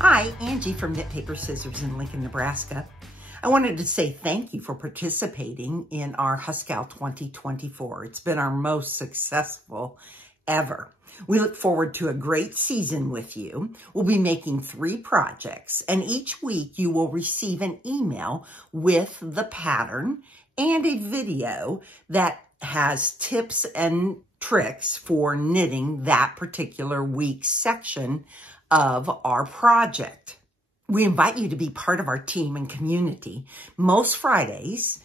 Hi, Angie from Knit Paper Scissors in Lincoln, Nebraska. I wanted to say thank you for participating in our HusKAL 2024. It's been our most successful ever. We look forward to a great season with you. We'll be making 3 projects, and each week you will receive an email with the pattern and a video that has tips and tricks for knitting that particular week's section of our project. We invite you to be part of our team and community. Most Fridays,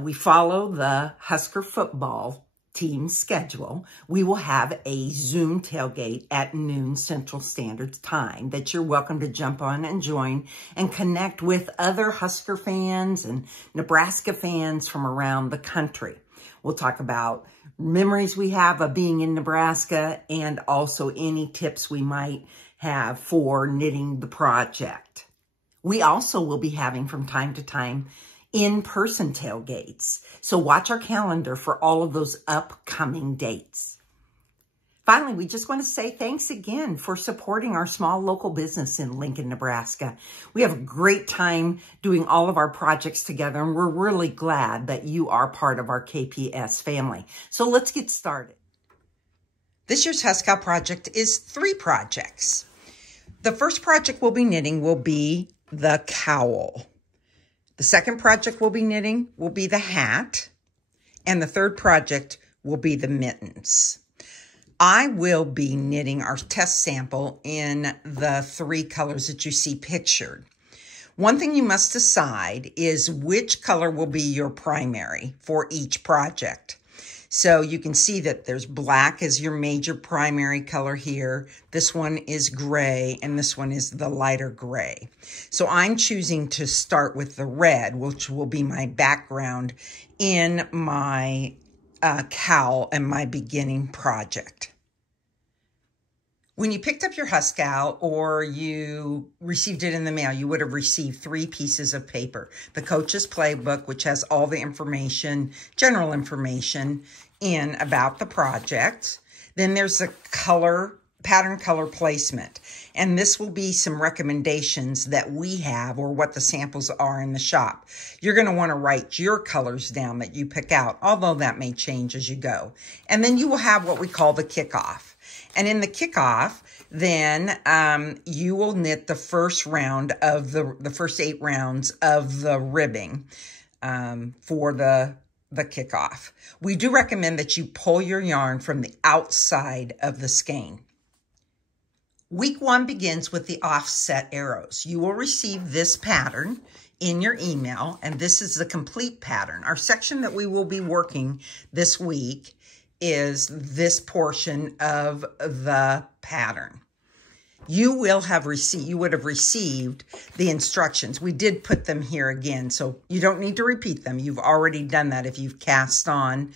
we follow the Husker football team schedule. We will have a Zoom tailgate at noon Central Standard Time that you're welcome to jump on and join and connect with other Husker fans and Nebraska fans from around the country. We'll talk about memories we have of being in Nebraska and also any tips we might have for knitting the project. We also will be having from time to time in-person tailgates. So watch our calendar for all of those upcoming dates. Finally, we just want to say thanks again for supporting our small local business in Lincoln, Nebraska. We have a great time doing all of our projects together, and we're really glad that you are part of our KPS family. So let's get started. This year's HusKAL project is 3 projects. The first project we'll be knitting will be the cowl. The second project we'll be knitting will be the hat. And the third project will be the mittens. I will be knitting our test sample in the 3 colors that you see pictured. One thing you must decide is which color will be your primary for each project. So you can see that there's black as your major primary color here. This one is gray, and this one is the lighter gray. So I'm choosing to start with the red, which will be my background in my cowl and my beginning project. When you picked up your HusKAL or you received it in the mail, you would have received 3 pieces of paper. The Coach's Playbook, which has all the information, general information in about the project. Then there's the pattern color placement. And this will be some recommendations that we have or what the samples are in the shop. You're going to want to write your colors down that you pick out, although that may change as you go. And then you will have what we call the kickoff. And in the kickoff, then you will knit the first round of the first 8 rounds of the ribbing for the kickoff. We do recommend that you pull your yarn from the outside of the skein. Week 1 begins with the offset arrows. You will receive this pattern in your email, and this is the complete pattern. Our section that we will be working this week is this portion of the pattern. You would have received the instructions. We did put them here again, so you don't need to repeat them. You've already done that if you've cast on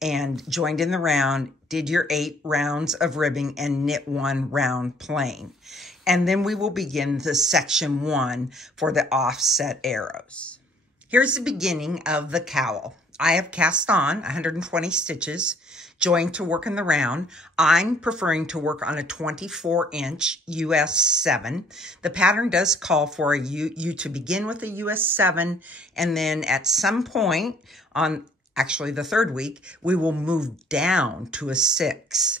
and joined in the round, did your 8 rounds of ribbing, and knit 1 round plain. And then we will begin the section 1 for the offset arrows. Here's the beginning of the cowl. I have cast on 120 stitches, joined to work in the round. I'm preferring to work on a 24-inch US 7. The pattern does call for you to begin with a US 7, and then at some point on actually the 3rd week, we will move down to a 6.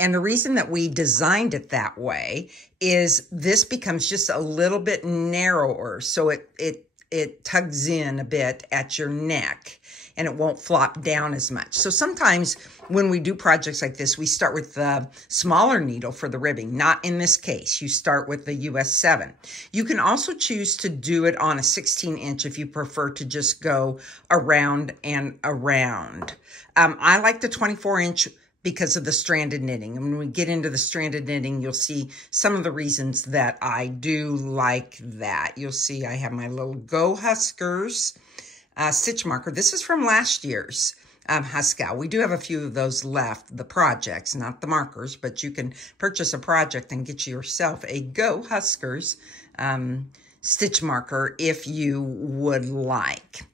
And the reason that we designed it that way is this becomes just a little bit narrower, so it tugs in a bit at your neck, and it won't flop down as much. So sometimes when we do projects like this, we start with the smaller needle for the ribbing. Not in this case. You start with the US 7. You can also choose to do it on a 16-inch if you prefer to just go around and around. I like the 24-inch because of the stranded knitting. And when we get into the stranded knitting, you'll see some of the reasons that I do like that. You'll see I have my little Go Huskers stitch marker. This is from last year's HusKAL. We do have a few of those left, the projects, not the markers, but you can purchase a project and get yourself a Go Huskers stitch marker if you would like.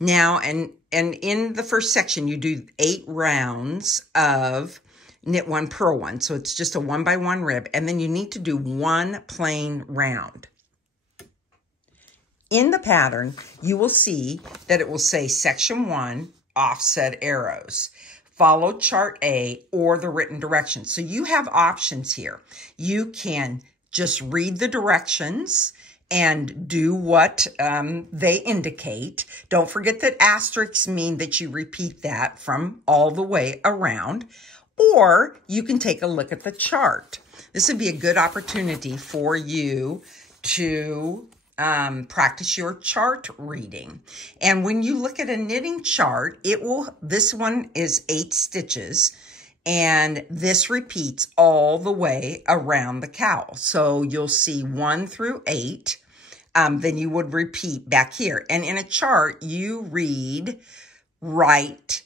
Now, and in the first section, you do 8 rounds of knit 1, purl 1. So it's just a 1 by 1 rib. And then you need to do 1 plain round. In the pattern, you will see that it will say section 1, offset arrows. Follow chart A or the written directions. So you have options here. You can just read the directions and do what they indicate. Don't forget that asterisks mean that you repeat that from all the way around. Or you can take a look at the chart. This would be a good opportunity for you to practice your chart reading. And when you look at a knitting chart, this one is 8 stitches, and this repeats all the way around the cowl. So you'll see 1 through 8, then you would repeat back here. And in a chart, you read right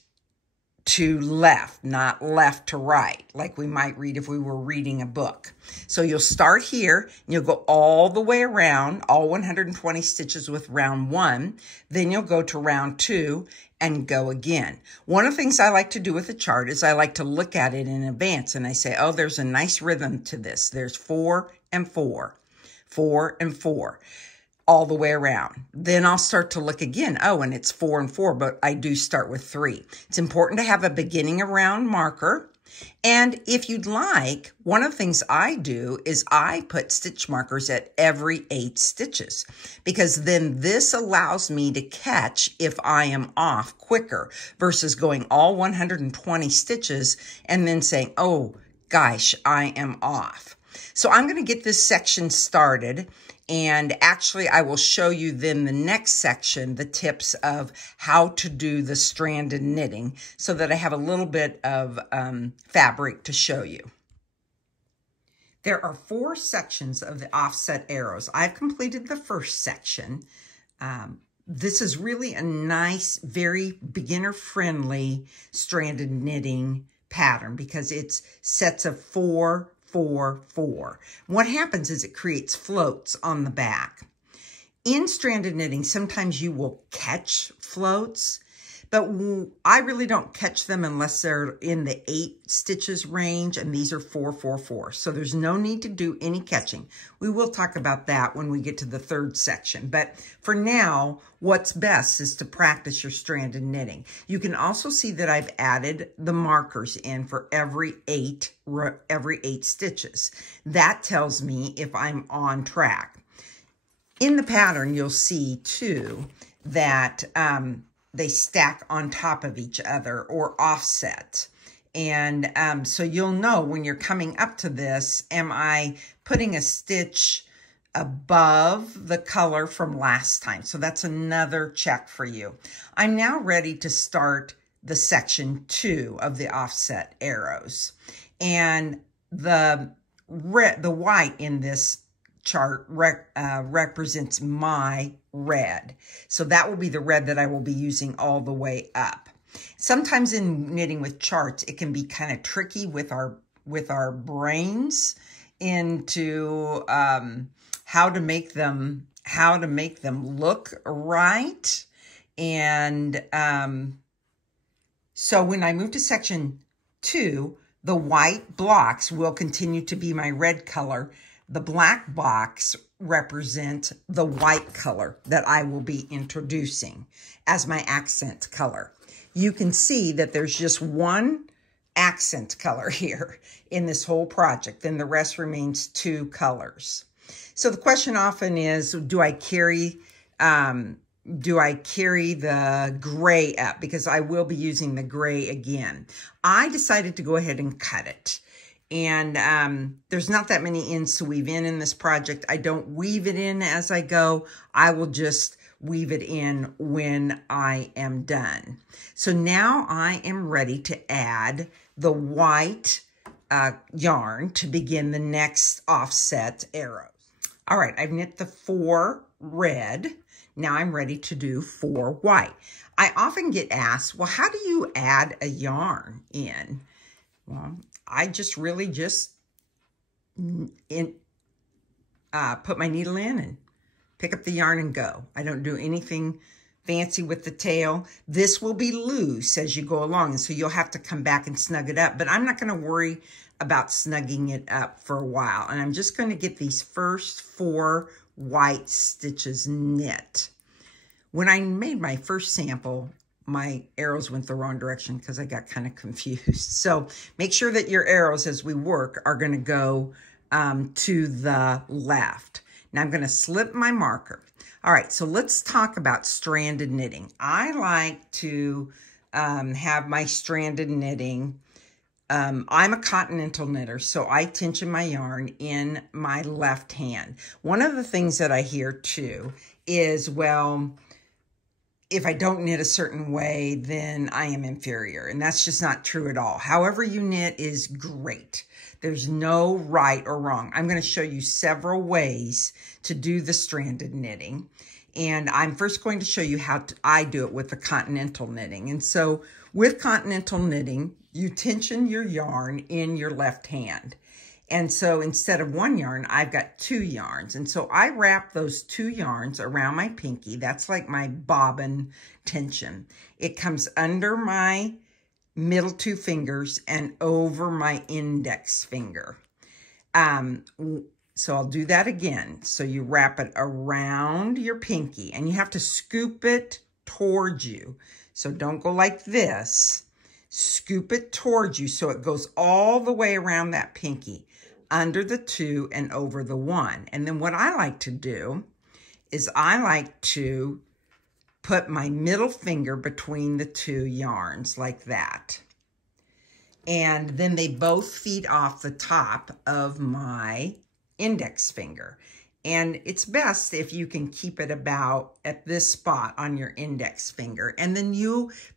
to left, not left to right, like we might read if we were reading a book. So you'll start here, and you'll go all the way around, all 120 stitches with round 1. Then you'll go to round 2 and go again. One of the things I like to do with a chart is I like to look at it in advance, and I say, oh, there's a nice rhythm to this. There's 4 and 4, 4 and 4. All the way around. Then I'll start to look again. Oh, and it's 4 and 4, but I do start with 3. It's important to have a beginning around marker. And if you'd like, one of the things I do is I put stitch markers at every 8 stitches, because then this allows me to catch if I am off quicker versus going all 120 stitches and then saying, oh gosh, I am off. So I'm going to get this section started. And actually, I will show you then the next section, the tips of how to do the stranded knitting, so that I have a little bit of fabric to show you. There are 4 sections of the offset arrows. I've completed the first section. This is really a nice, very beginner-friendly stranded knitting pattern because it's sets of 4, 4, 4. What happens is it creates floats on the back. In stranded knitting, sometimes you will catch floats, but I really don't catch them unless they're in the 8 stitches range, and these are 4, 4, 4. So there's no need to do any catching. We will talk about that when we get to the 3rd section. But for now, what's best is to practice your stranded knitting. You can also see that I've added the markers in for every 8 stitches. That tells me if I'm on track. In the pattern, you'll see too that they stack on top of each other or offset. And so you'll know when you're coming up to this, am I putting a stitch above the color from last time? So that's another check for you. I'm now ready to start the section 2 of the offset arrows. And the white in this chart represents my red. So that will be the red that I will be using all the way up. Sometimes in knitting with charts, it can be kind of tricky with our brains into how to make them look right. And so when I move to section 2, the white blocks will continue to be my red color. The black box represent the white color that I will be introducing as my accent color. You can see that there's just one accent color here in this whole project, then the rest remains 2 colors. So the question often is, do I carry the gray up? Because I will be using the gray again. I decided to go ahead and cut it. And there's not that many ends to weave in this project. I don't weave it in as I go. I will just weave it in when I am done. So now I am ready to add the white yarn to begin the next offset arrows. All right, I've knit the 4 red. Now I'm ready to do 4 white. I often get asked, well, how do you add a yarn in? Well, I just really just put my needle in and pick up the yarn and go. I don't do anything fancy with the tail. This will be loose as you go along, and so you'll have to come back and snug it up. But I'm not going to worry about snugging it up for a while. And I'm just going to get these first 4 white stitches knit. When I made my first sample, my arrows went the wrong direction because I got kind of confused. So make sure that your arrows as we work are going to go to the left. Now I'm going to slip my marker. All right, so let's talk about stranded knitting. I like to have my stranded knitting. I'm a Continental knitter, so I tension my yarn in my left hand. One of the things that I hear too is, well, if I don't knit a certain way, then I am inferior. And that's just not true at all. However you knit is great. There's no right or wrong. I'm going to show you several ways to do the stranded knitting. And I'm first going to show you how I do it with the Continental knitting. And so with Continental knitting, you tension your yarn in your left hand. And so instead of 1 yarn, I've got 2 yarns. And so I wrap those 2 yarns around my pinky. That's like my bobbin tension. It comes under my middle 2 fingers and over my index finger. So I'll do that again. So you wrap it around your pinky and you have to scoop it towards you. So don't go like this. Scoop it towards you so it goes all the way around that pinky, under the 2 and over the 1. And then what I like to do is I like to put my middle finger between the 2 yarns like that. And then they both feed off the top of my index finger. And it's best if you can keep it about at this spot on your index finger. And then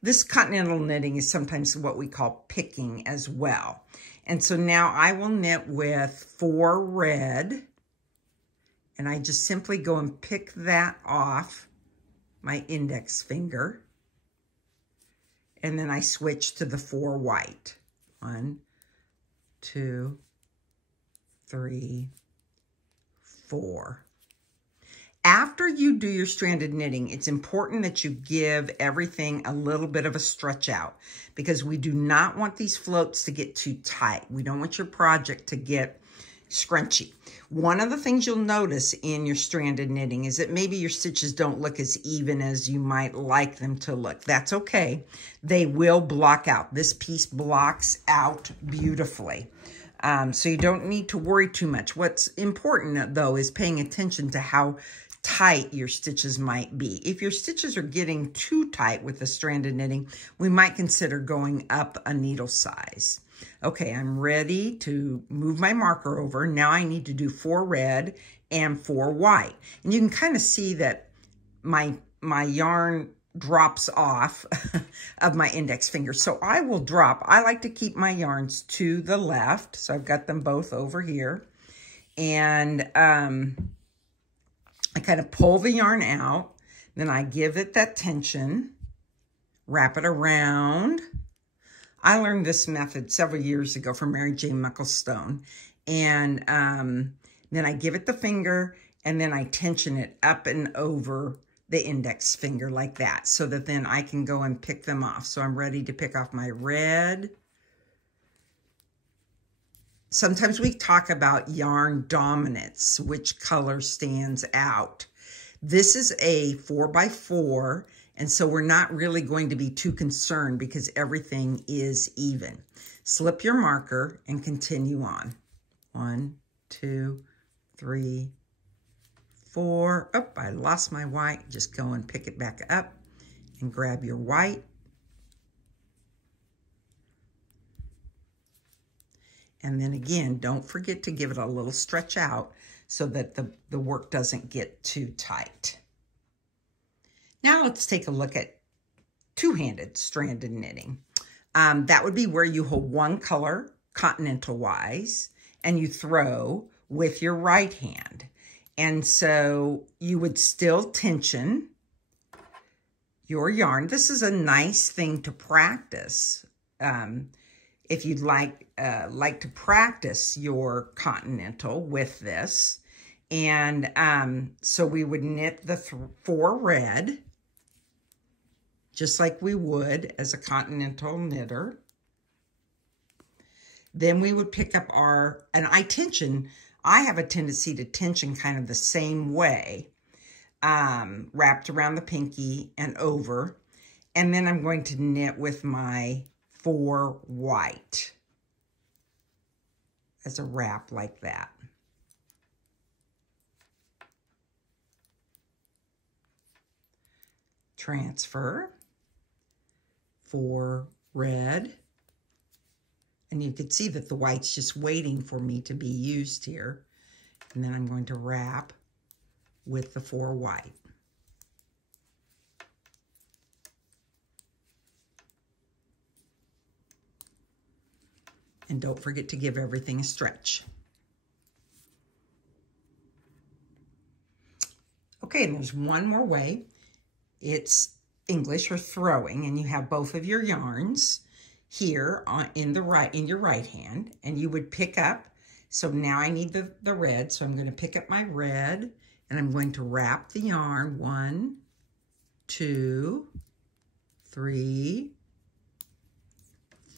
this Continental knitting is sometimes what we call picking as well. And so now I will knit with 4 red. And I just simply go and pick that off my index finger. And then I switch to the 4 white. 1, 2, 3, 4. After you do your stranded knitting, it's important that you give everything a little bit of a stretch out because we do not want these floats to get too tight. We don't want your project to get scrunchy. One of the things you'll notice in your stranded knitting is that maybe your stitches don't look as even as you might like them to look. That's okay. They will block out. This piece blocks out beautifully. So you don't need to worry too much. What's important, though, is paying attention to how tight your stitches might be. If your stitches are getting too tight with the stranded knitting, we might consider going up a needle size. Okay, I'm ready to move my marker over. Now I need to do 4 red and 4 white. And you can kind of see that my yarn drops off of my index finger. So I will drop. I like to keep my yarns to the left. So I've got them both over here. And I kind of pull the yarn out. Then I give it that tension. Wrap it around. I learned this method several years ago from Mary Jane Mucklestone. And then I give it the finger. And then I tension it up and over the index finger like that, so that then I can go and pick them off. So I'm ready to pick off my red. Sometimes we talk about yarn dominance, which color stands out. This is a 4x4, and so we're not really going to be too concerned because everything is even. Slip your marker and continue on. 1, 2, 3, 4. Oh, I lost my white. Just go and pick it back up and grab your white. And then again, don't forget to give it a little stretch out so that the work doesn't get too tight. Now let's take a look at two-handed stranded knitting. That would be where you hold one color continental-wise and you throw with your right hand. And so you would still tension your yarn. This is a nice thing to practice. If you'd like to practice your continental with this. And so we would knit the 4 red. just like we would as a Continental knitter. Then we would pick up our, and I have a tendency to tension kind of the same way, wrapped around the pinky and over. And then I'm going to knit with my 4 white as a wrap like that. Transfer, 4 red. And you can see that the white's just waiting for me to be used here. And then I'm going to wrap with the 4 white. And don't forget to give everything a stretch. Okay, and there's one more way. It's English or throwing, and you have both of your yarns here in your right hand, and you would pick up. So now I need the red, so I'm going to pick up my red, and I'm going to wrap the yarn 1, 2, 3,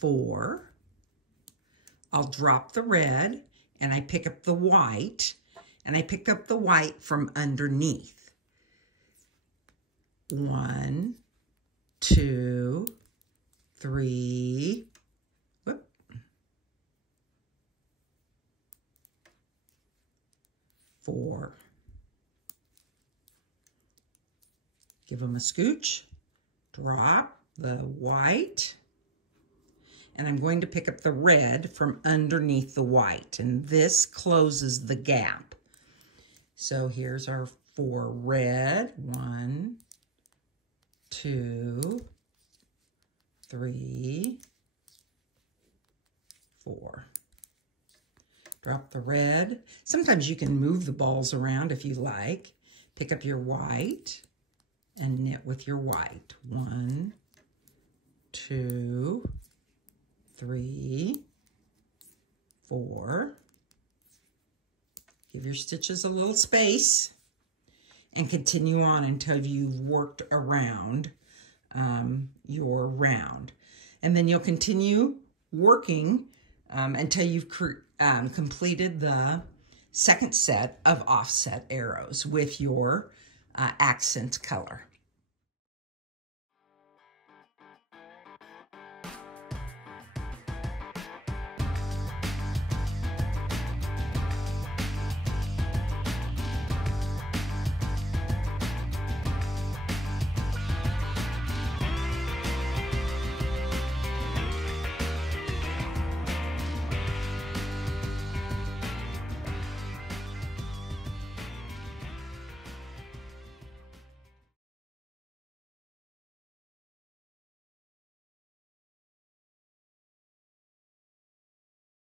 4. I'll drop the red, and I pick up the white, and I pick up the white from underneath. 1, 2, 3, 4. Give them a scooch, drop the white, and I'm going to pick up the red from underneath the white, and this closes the gap. So here's our 4 red, 1, 2, 3, 4. Drop the red. Sometimes you can move the balls around if you like. Pick up your white and knit with your white. 1, 2, 3, 4. Give your stitches a little space and continue on until you've worked around your round. And then you'll continue working until you've completed the second set of offset arrows with your accent color.